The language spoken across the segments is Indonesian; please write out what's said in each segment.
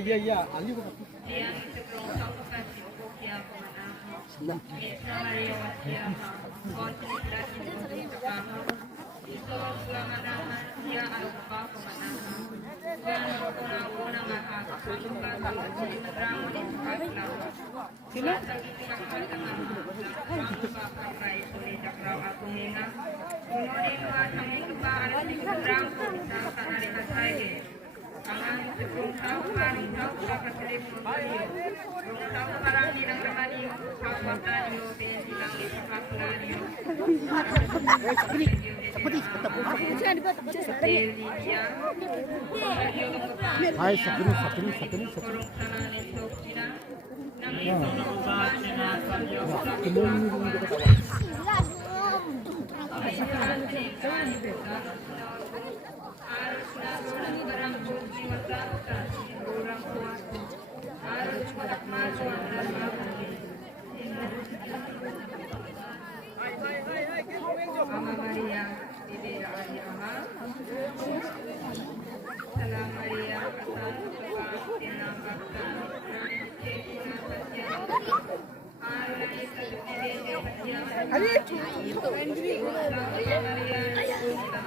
iya. Ali ko. Yang seberang kau kasih ya kemana? Maria wasia, konflik dan sekarang. Itu selama ya alfa kemana? Dan guna mata, juga kalau terang menikah. Sila sakit makan dengan bakal raih sulit cakra aku hingga. Kemudian kami kembali di terang sampai hari kasih. Tangan sebelum tahu hari tahu dapat terima beliau. Belum tahu barang di dalam radio, apa radio, bilang di sepak radio. Hai, satu. Mama Maria, Bibi Ali Ahmad. Salam Maria, kata Tuhan,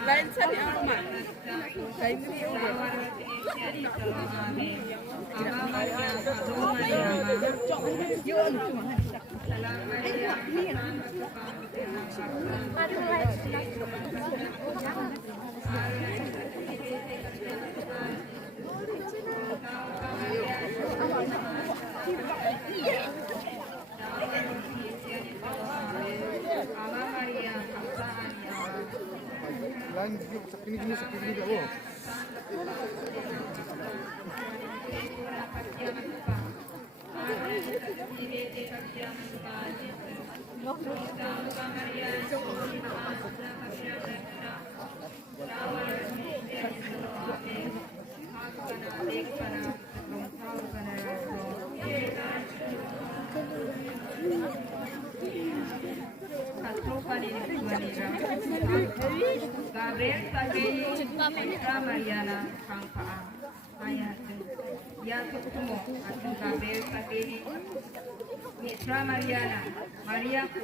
lain sani ama kai ni Sakini ako. Gabriel sebagai Mariana Kangpaang ayat yang ketemu atau Gabriel sebagai Mitra Mariana Mariaku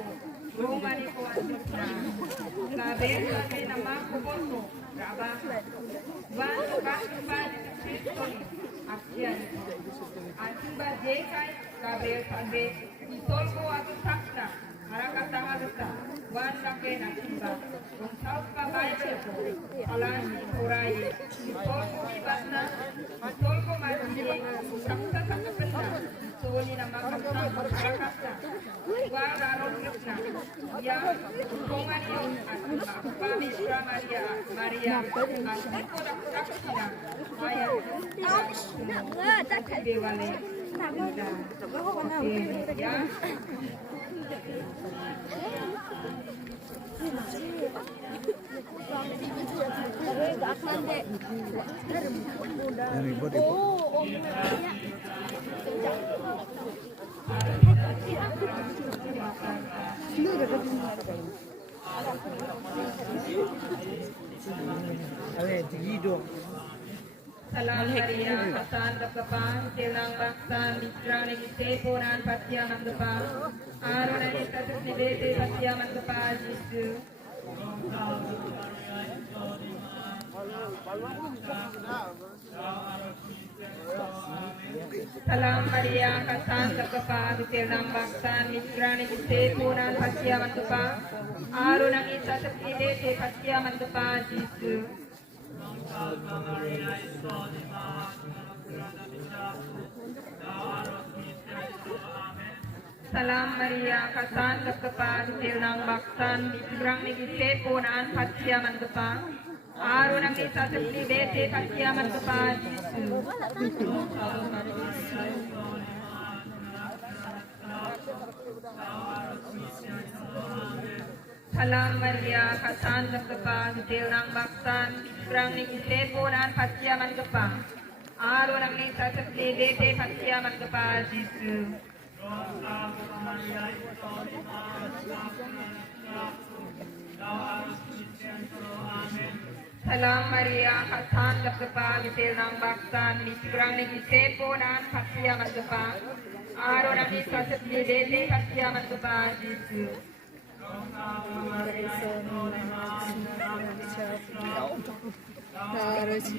Romaniku Anusna Gabriel sebagai nama kubono Rabah Bantu Kristus Aksian Asimba Jekai Gabriel sebagai Tolko atau Sakta Harakata Haruta Wan Raken Asimba Unsau Kabaja Alan Kurai Tolko Ibasna Tolko Mati Sakta Sakta Soli Nama Kapta Harakata Wara Rokna Ya Kongani Asimba Pamitra Maria Maria Asiko Daksina Ayat Dewale Ya Salam Maria, Hasan Depan, Tilang Baksan, Mitrani Teponan, Patiaman Depan, Arunani Status Dede, Patiaman Depan, Jisu. Salam Maria, Hasan Depan, Tilang Baksan, Mitrani Teponan, Patiaman Depan, Arunani Status Dede, Patiaman Depan, Jisu. Salam Maria, kasan kekepan, silang baksan, dikurang negisi punaan patiaman kepan, aru nang isa septi bete patiaman kepan, Salam Maria, kasan kekepan, silang baksan, dikurang negisi punaan patiaman kepan, aru nang isa septi bete patiaman kepan, Yesus. Salam Maria, kasan kapkapa, gitil ng baksan, misigrang ni gisepo nan kasya magkapa. Araw na isa sa pinidete kasya magkapa, Jesus.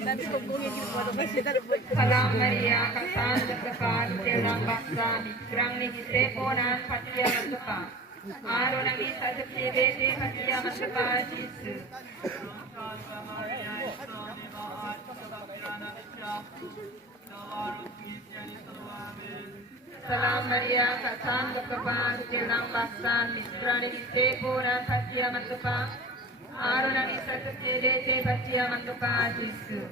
Nanti hubungin yung mga kasi talaga. Salam Maria, kasan kapkapa, gitil ng baksan, misigrang ni gisepo nan kasya magkapa. Araw na isa sa pinidete kasya magkapa, Jesus. Salam Maria, kasan kapkapa, gitil ng baksan, misigrang ni gisepo nan kasya magkapa. Araw na isa sa pinidete kasya magkapa, Jesus.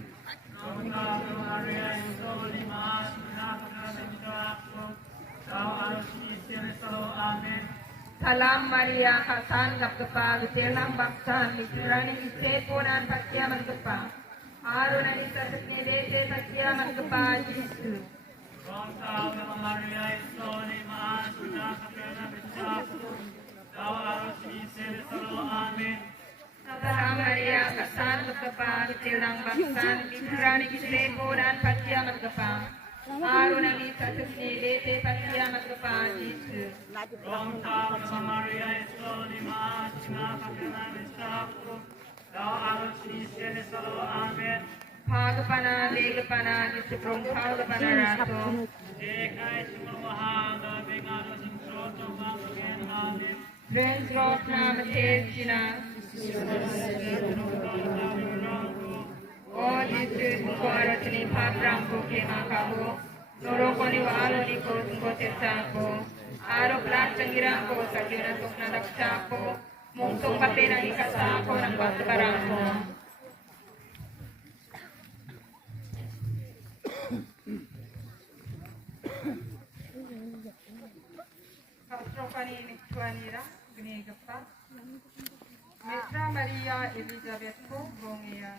Salam Maria, kasan kapkapa, gitil ng baksan, misigrang ni gisepo nan kasya magkapa. Araw na isa sa pinidete kasya magkapa, Jesus. Salam Maria, kasan kapkapa, gitil ng baksan, misigrang ni gisepo nan kasya magkapa. Araw na isa sa pinidete kasya magkapa, Jesus. Pagpana, legapana, disiprong pagpana rato. Friends, Lord, na matis sina. O Jesus, kung araw ni paprang ko kimakaho. Noro ko ni walo ni ko tungko sirsa ko. Araw plas tanggirang ko sa dinatok na daksa ko. Mungsong kape ng ikasa ko ng basabarang ko. Kaustropanin Juanira, Gnegapa, Metra Maria Elizabeth ko, Gongia.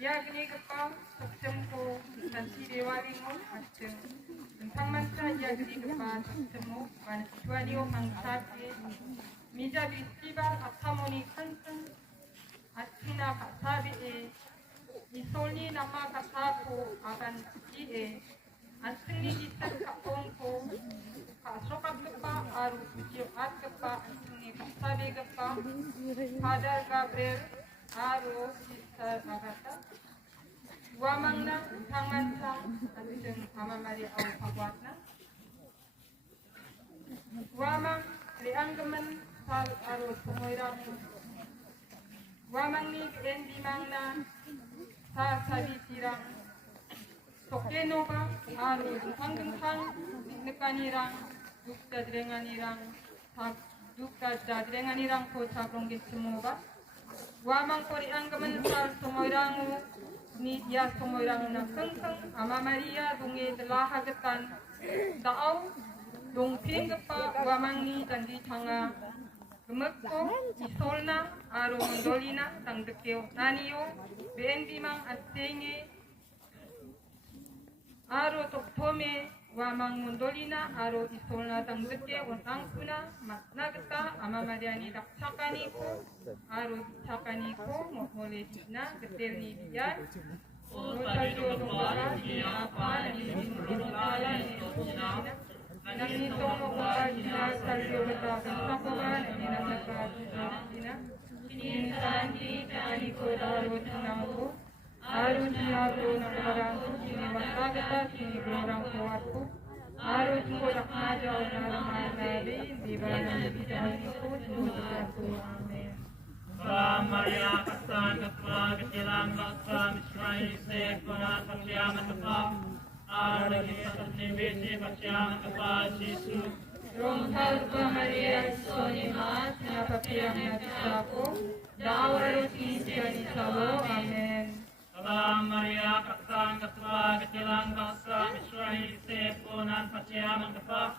Ya Gnegapa, Soktem ko, Nansi Dewaring mo, Astem. Tentang mantra ya Gnegapa, Soktem mo, Vansuanio Hangsate, Mija Festival Atamoni Kansan, Atina Kasabi e, Isoli Nama Kasapo, Aban Ie, Asini Gitan Kapongko, Kasokat kepa, Arus Ujiat kepa, Asini Kasabi kepa, Father Gabriel, Arus Sister Agatha, Wamangna, Tangansa, Asini Mama Maria Awapagwatna, Wamang, Lianggaman, Sal Arus Pumoiramu, Wamang ni Endi Mangna, Sa Sabi Tirang, Tokeno ba, Arus hanggang Nikanirang, Dukta Drenganirang, Dukta Drenganirang po sa Pronggit Sumuba. Wamang Kori Anggaman sa Sumoyrangu, ni Dia Sumoyrangu na Kengkeng, Ama Maria, Dungi Dalahagatan, Daaw, Dung Pinggapa, Wamang ni Tandi Tanga, Gemekko, Isolna, Aro Mondolina, Tang Dekeo Naniyo, BNB Mang at Tenge, Aro Toktome, Wamang Mondolina, Aro Isolna Tang Deke, Angkuna, Matnagata, Ama Mariani Daksakaniko, Aro Sakaniko, Mohole Sina, Getel ni Biyan, Rosario Dongara, Apa, Nalilala, Nalilala, Nangitong Mokajina, Salio Bata, Sakuran, Ninasakajina, Sinisanti, Taniko, Daro Tinago, Aro Tinago, Nakarango, Siniwasagata, Sinigorang Kuwatko, Aro Tungo Rakmaja, Naramanabi, Divana Nabitahaniko, Tungo Amen. Maria kasan kapag kailang baksan Israel se kuna pagyaman kapag araw sa nibisi pagyaman kapag Jesus. Rongkal pa Maria Sonimas na papirang nagsako, daawaro Kristiyan isalo. Amen. Salam Maria kasan kapag kailang baksan Israel se kuna pagyaman kapag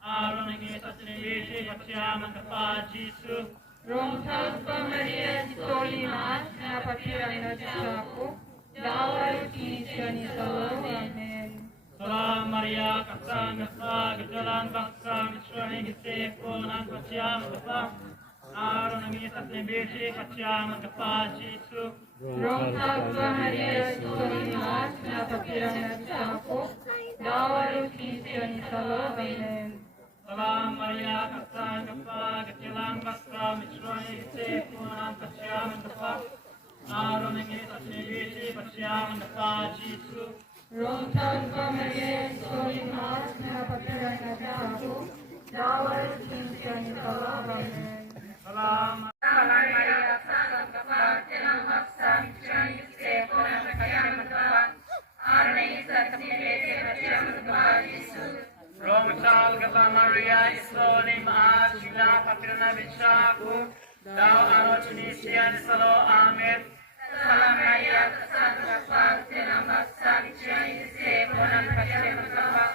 araw sa nibisi pagyaman kapag Jesus. Rongkal pa Maria Sonimas na papirang nagsako, daawaro Kristiyan isalo. Amen. Salam Maria kasan kapag kailang baksan Israel se kuna pagyaman kapag Aaron ang isas ni Bishi, Patsyaman kapal Jesus. Rongtagpa Maria, Solimas, napapirang nagsako, dawal Kristiyan Salo, Amen. Salam Maria, Kapsan kapal, Katilang Basra, Misrani, Sepunan, Patsyaman kapal. Aaron ang isas ni Bishi, Patsyaman kapal Jesus. Rongtagpa Maria, Solimas, napapirang nagsako, dawal Kristiyan Salo, Amen. Salam Maria, Sang kapal, Tenang Maksang, Chan, Sepo, Nakayang Magkabang, Arne, Sa Kapilete, Patsyaman kapal Jesus. Rongsal Gata Maria, Isloni Maas, Shila Patirna Bishaku, Dao Aro Tunisian Salo, Amen. Salam Maria, Sang kapal, Tenang Maksang, Chan, Sepo, Nakayang Magkabang,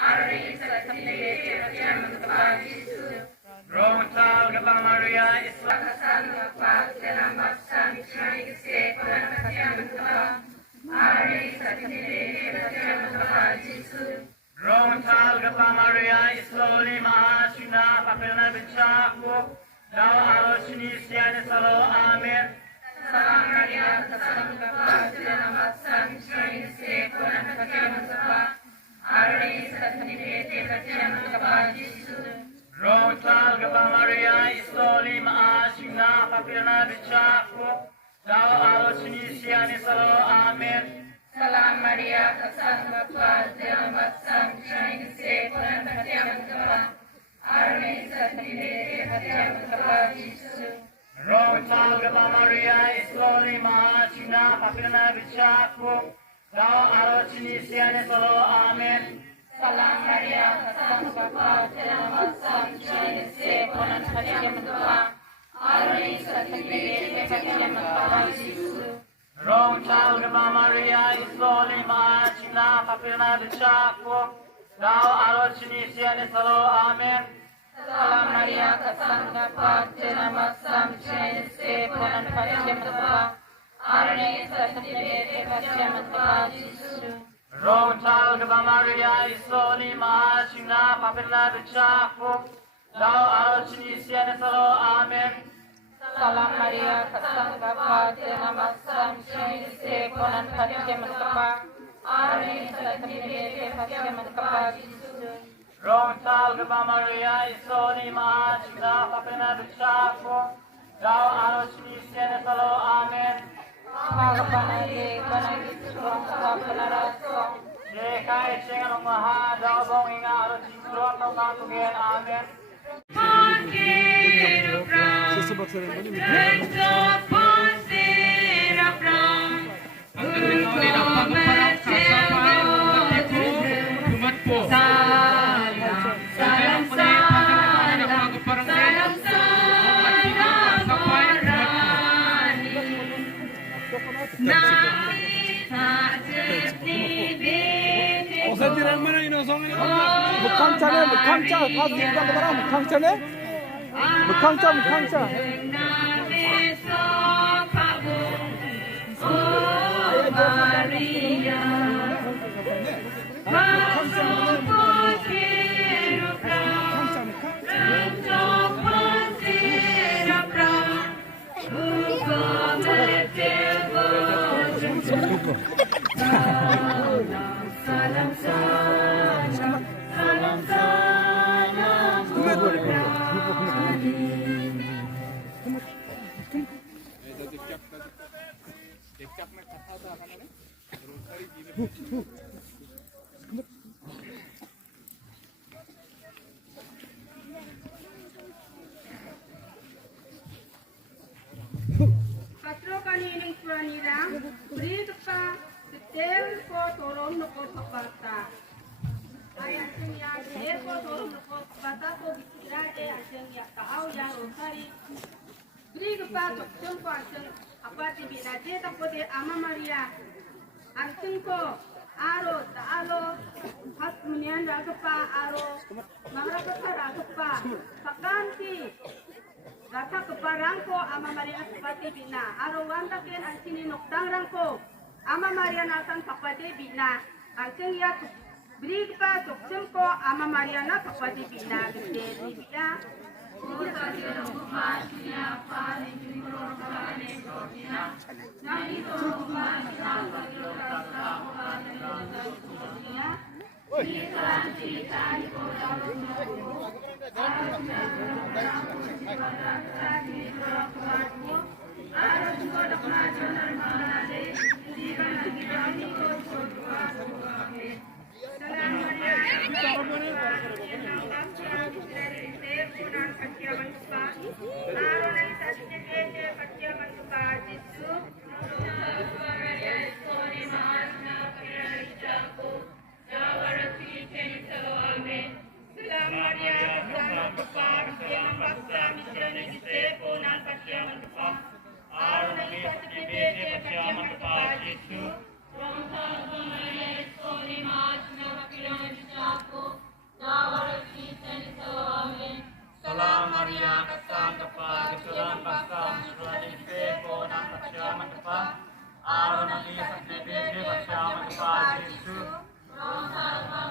Arne, Sa Kapilete, Patsyaman kapal Jesus. Rongsal Gata Maria, Isloni Sang kapal, Tenang Maksang, Chan, Sepo, Nakayang Magkabang, Arne, Sa Kapilete, Patsyaman kapal Jesus. Rongsal Gata Maria, Isloni Maas, Shila Patirna Bishaku, Dao Aro Tunisian Salo, Amen. Salam Maria, Sang kapal, Tenang Maksang, Chan, Sepo, Nakayang Magkabang, Arne, Sa Kapilete, Patsyaman kapal Jesus. Rongsal Gata Maria, Isloni Maas, Shila Patirna Bishaku, Dao Aro Tunisian Salo, Amen. Salam Maria, Sang kapal, Tenang Maksang, Chan, Sepo, Nakayang Magkabang, Arne, Sa Kapilete, Patsyaman kapal Jesus. Rongsal Gata Maria, Isloni Maas, Shila Patirna Bishaku, Dao Aro Tunisian Salo, Amen. Salam Maria, Sang kapal, Tenang Maksang, Chan, Sepo, Nakayang Magkabang, Arne, Sa Kapilete, Patsyaman kapal Jesus. Rongsal Gata Maria, Isloni Maas, Shila Patirna Bishaku, Dao Aro Tunisian Salo, Amen. Salam Maria, Sang kapal, Tenang Maksang, Chan, Sepo, Nakayang Magkabang, Arne, Sa Kapilete, Patsyaman kapal Jesus. Rongsal Gata Maria, Isloni Maas, Shila Patirna Bishaku, Dao Aro Tunisian Salo, Amen. Salam Maria, Sang kapal, Tenang Maksang, Chan, Sepo, Nakayang Magkabang, Arne, Sa Kapilete, Patsyaman kapal Jesus. Rongsal Gata Maria, Isloni Maas, Shila Patirna Bishaku, Dao Aro Tunisian Salo, Amen. Pagpanagi, panagisuang sa panarasong, Jekai Shengan Maha, Dao Bong Inga Aro Tunisian Salo, Amen. Sesebab seremoni Mukangca네, mukangca, 가수 누가 그러나 mukangca네? mukangca, mukangca. Patro kanining puranirang, berito pa, detail ko torong noko pakbata. Ay asing ya, detail ko torong noko pakbata ko bisira asing ya kaaw ya rosari. Berito pa, tukjong ko asing apa tibi na deta ko de Ama Maria. Asing ko, aro, taalo, hat munian ragapa, aro, mangragapa ragapa, pakanti. Rata keparangko Ama Maria Sapati Bina. Arawan takin ang sininukdang rangko. Ama Maria nasan Sapati Bina. Ang singya brigpa tuksim ko Ama Maria na Sapati Bina. Gede Bina. Salam Maria, kasih Tuhan bersama dengan Yesus. Aron ang iyong sakripisyo, pagsiyaman ka pa, Jesus.